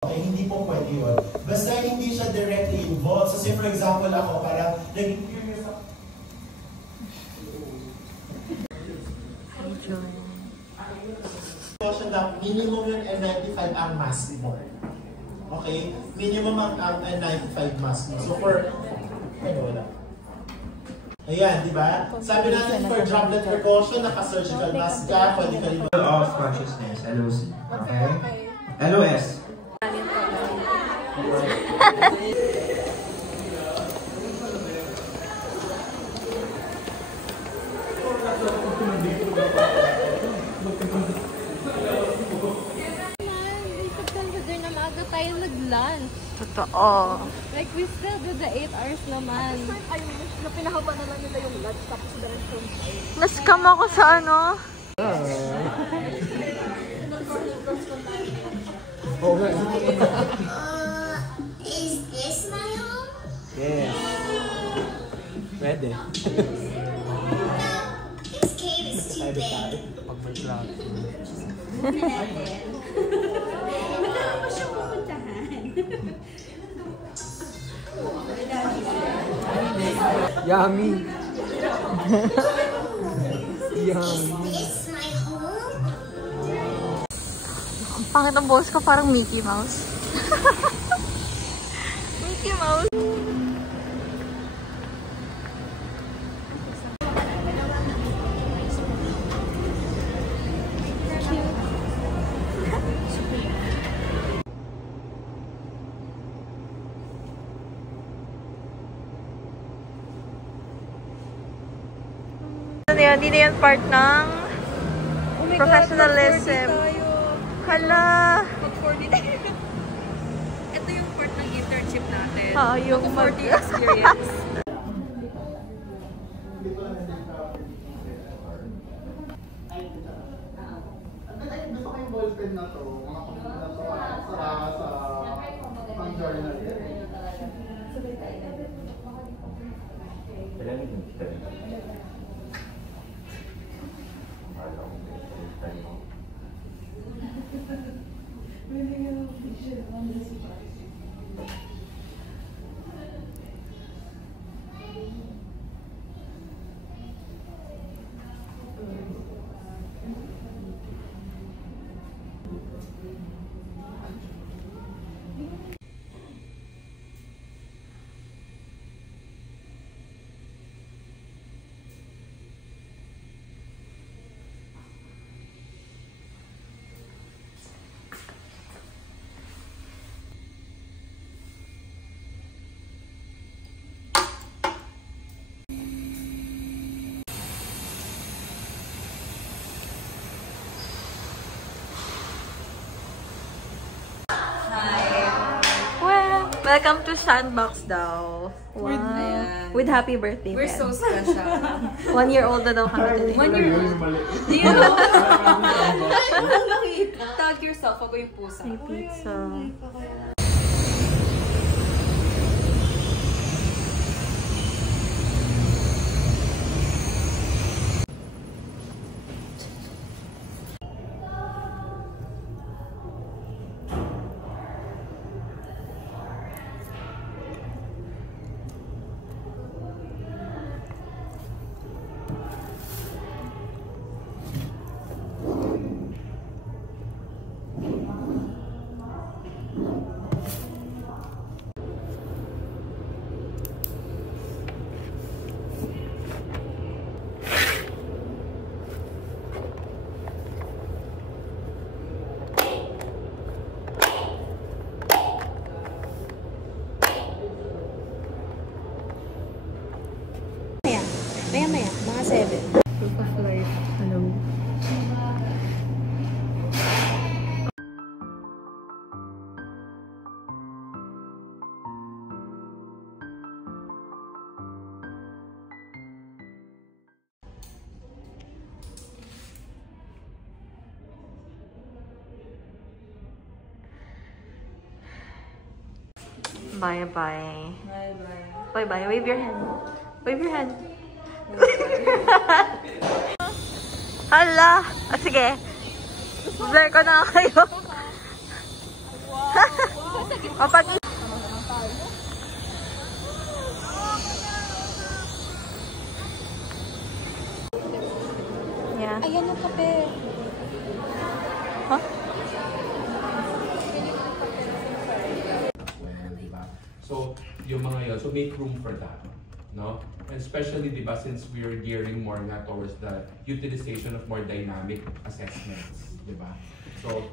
Okay, hindi po pwede yun. Basta hindi siya directly involved. So say for example ako, parang naging curious ako. Minimum yung N95 ang mask mo. Okay? Minimum ang N95 mask mo. So for... wala. Ayan, di ba? Sabi natin for droplet precaution, naka-surgical mask ka, pwede ka rin... Of consciousness, LOC. Okay? LOS. Tayo nag-lunch. Totoo. Like, we still do the 8 hours naman. I wish na pinahaba na lang nila yung lunch tapos diretso. Nas-scam ako sa ano. Is this my home? Yes. Pwede. No, this cave is too big. Pag may cloud. Yummy. Yummy. Is this my home? Ang pangit ang boss ko, parang Mickey Mouse. Mickey Mouse. Hindi na yan part ng professionalism. Hala! Ito yung part ng internship natin. Yung mag-40 experience. Gusto ko yung ballpen na to, mga kumpanya na to, sa pang-journal. Welcome to Sandbox daw. Wow. With happy birthday. We're so special. 1 year old na daw kami today. 1 year old. Do you know? Tag yourself, ako yung pusa. May pizza. Maya-maya, mga 7. Proof of life. Hello. Bye-bye. Bye-bye. Bye-bye. Wave your hand. Wave your hand. Hala! Sige. Blur ko na kayo. Kapag yeah. Ayan ang kape. Huh? Diba? So, yung mga yun, so make room for that. No? And especially, diba, since we're gearing more nga towards the utilization of more dynamic assessments. Diba? So,